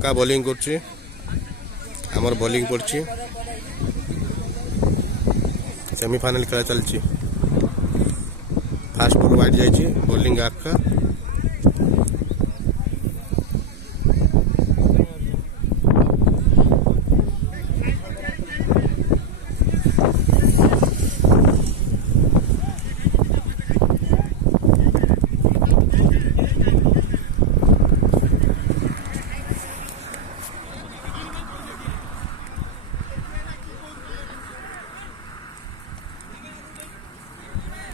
आका बॉलिंग करछि हमर बॉलिंग पड़छि सेमीफाइनल खेला चलछि फास्ट बॉल वाइड जाइछि बॉलिंग आका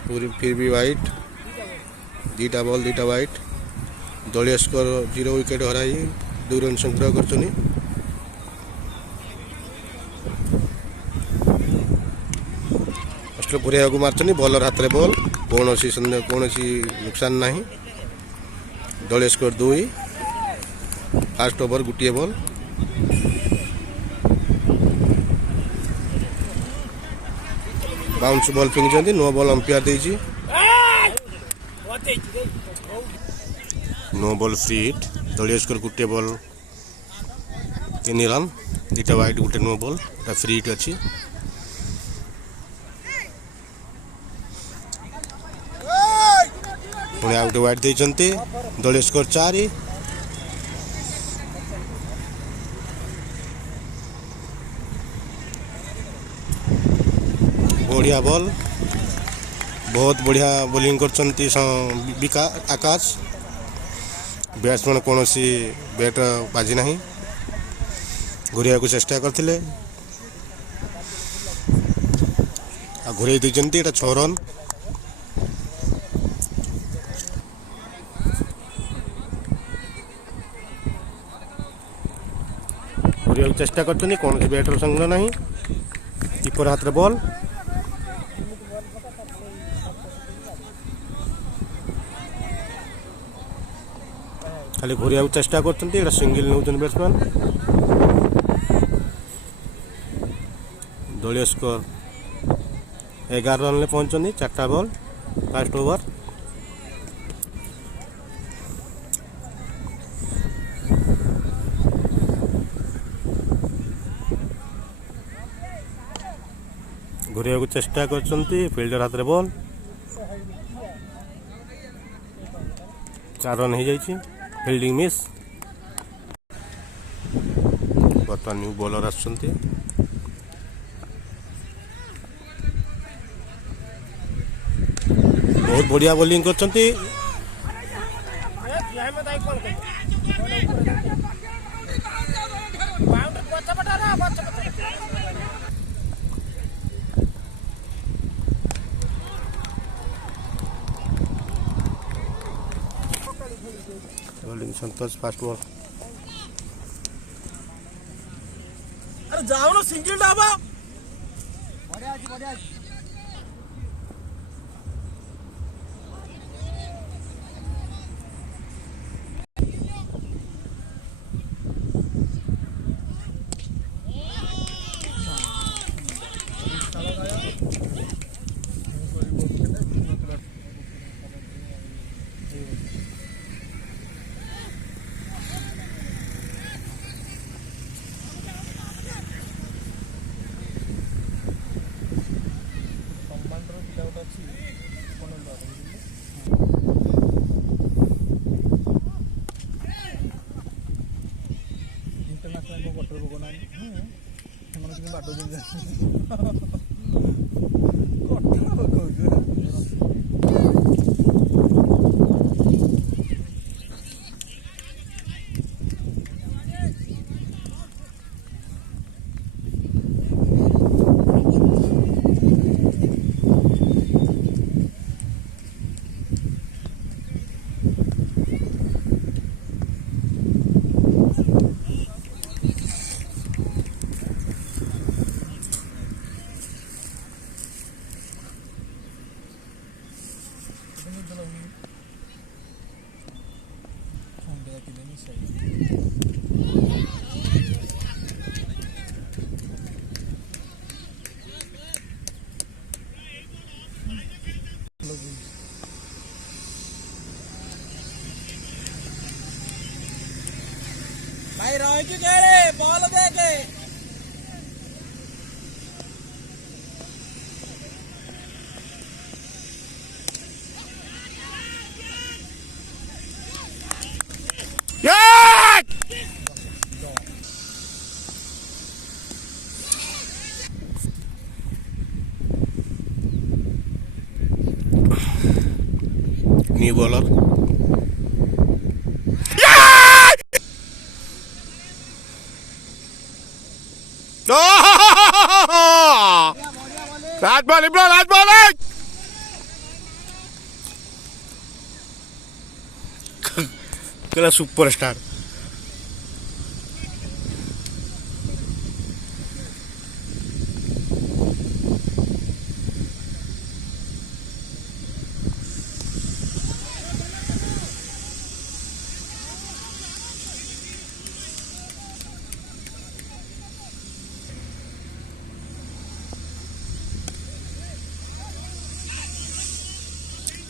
पूरी फिर भी वाइट दीटा बॉल दीटा वाइट दलीय स्कोर 0 विकेट हराई 2 रन संग्रह करछनी अष्ट घुरिया को मारछनी बॉलर हाथ रे बॉल कौनसी नुकसान नहीं दलीय स्कोर 2 फास्ट ओवर गुटिए बॉल बाउंस बॉल फिंगी नो बॉल अंपायर देजी नो बॉल फ्री हिट दलीय स्कोर गोटे बॉल 3 रन दुटा वाइट गोटे नो बॉल फ्री हिट अच्छी पुणी आ गोटे वाइट देते दलीय स्कोर 4 बढ़िया बॉल बहुत बढ़िया बॉलिंग करछंती आकाश बैट्समैन कौन सी बैट बाजी नहीं घुरिया को चेष्टा करथिले आ घुरे दिजंती एटा 6 रन घुरिया को चेष्टा करछनी कौन सी बैटर संग्रह नहीं कीपर हाथ रे बॉल खाली घुरिया चेष्टा कर सिंगल नौ बैट्समैन दलीय स्कोर 11 रन पहुंचनी 4टा बॉल फास्ट ओवर घुरिया चेष्टा कर फील्डर हाथ रे बॉल 4 रन हो जाइए फील्डिंग मिस बर्तमान न्यू बॉलर आसुंती बहुत बढ़िया बॉलिंग करछंती बॉलिंग संतोष फास्ट बॉल अरे जाओ ना सिंगल डाबा बढ़िया बढ़िया थैंक यू केड़े बॉल दे के Yeah! New bowler. Yeah! Oh! Last bowling, bro. Last bowling. Kena superstar.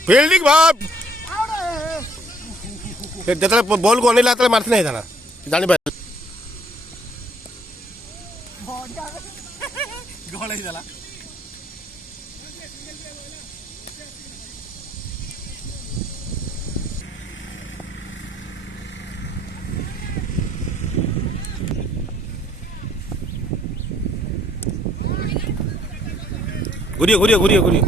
Fielding बाप ଯେତେବେଳେ ବଲ୍ କୁ ଅନେଇଲା ସେତେବେଳେ ମାରିଥିଲେ ହେଇଥାନ୍ତା ଜାଣିପାରିଲି गोल ही चला घूरिए घूरिए घूरिए घूरिए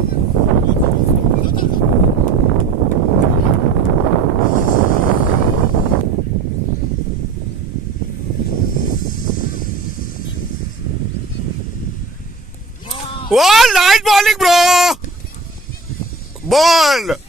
Oh, nice bowling, bro! Ball!